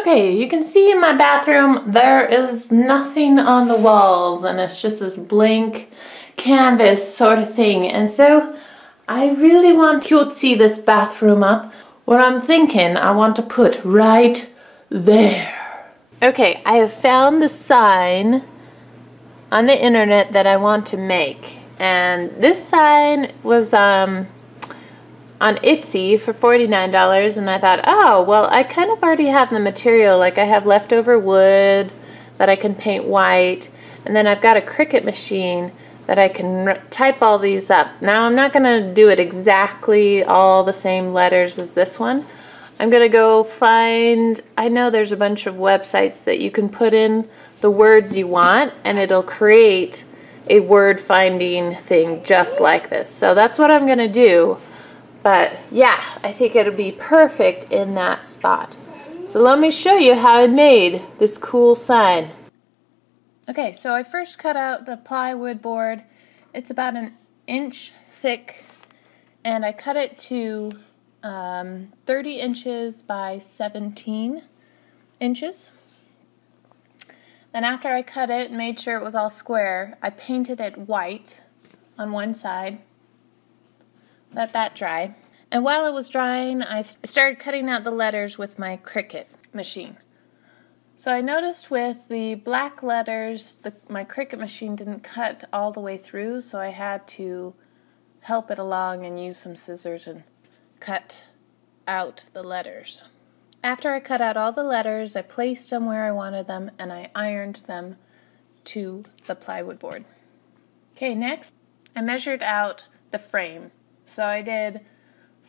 Okay, you can see in my bathroom there is nothing on the walls and it's just this blank canvas sort of thing. And so I really want to cutesy this bathroom up. What I'm thinking I want to put right there. Okay, I have found the sign on the internet that I want to make. And this sign was on Etsy for $49, and I thought, oh, well, I kind of already have the material. Like, I have leftover wood that I can paint white, and then I've got a Cricut machine that I can type all these up. Now, I'm not going to do it exactly all the same letters as this one. I'm going to go find, I know there's a bunch of websites that you can put in the words you want, and it'll create a word finding thing just like this. So that's what I'm going to do. But yeah, I think it'll be perfect in that spot. So let me show you how I made this cool sign. Okay, so I first cut out the plywood board. It's about an inch thick, and I cut it to 30 inches by 17 inches. Then after I cut it and made sure it was all square, I painted it white on one side. Let that dry. And while it was drying, I started cutting out the letters with my Cricut machine. So I noticed with the black letters, my Cricut machine didn't cut all the way through, so I had to help it along and use some scissors and cut out the letters. After I cut out all the letters, I placed them where I wanted them, and I ironed them to the plywood board. Okay, next, I measured out the frame. So I did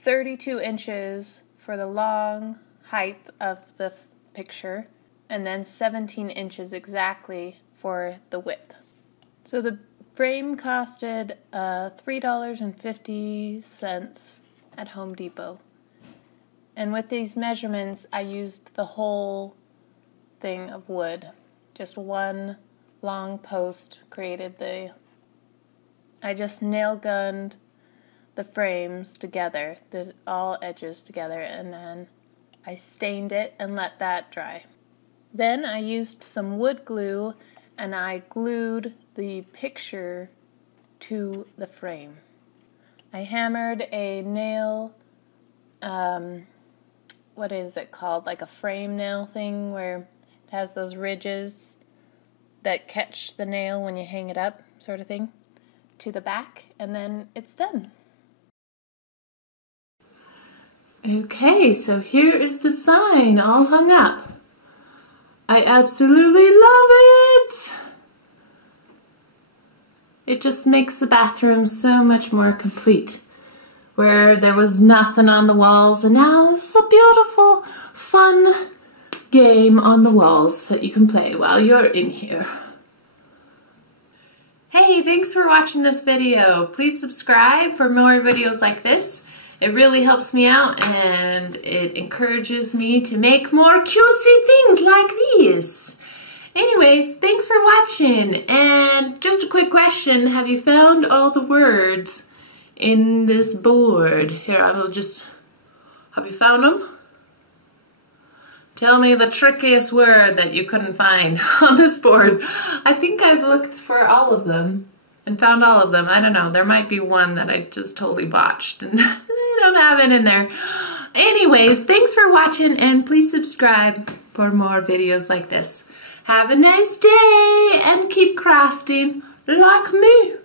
32 inches for the long height of the picture, and then 17 inches exactly for the width. So the frame costed $3.50 at Home Depot. And with these measurements, I used the whole thing of wood. Just one long post created I just nail gunned the frames together, all edges together, and then I stained it and let that dry. Then I used some wood glue and I glued the picture to the frame. I hammered a nail, what is it called, like a frame nail thing where it has those ridges that catch the nail when you hang it up, sort of thing, to the back, and then it's done. Okay, so here is the sign all hung up. I absolutely love it! It just makes the bathroom so much more complete. Where there was nothing on the walls, and now it's a beautiful, fun game on the walls that you can play while you're in here. Hey, thanks for watching this video. Please subscribe for more videos like this. It really helps me out and it encourages me to make more cutesy things like these. Anyways, thanks for watching. And just a quick question, have you found all the words in this board? Here, I will just, have you found them? Tell me the trickiest word that you couldn't find on this board. I think I've looked for all of them and found all of them. I don't know, there might be one that I just totally botched and don't have it in there. Anyways, thanks for watching and please subscribe for more videos like this. Have a nice day and keep crafting like me.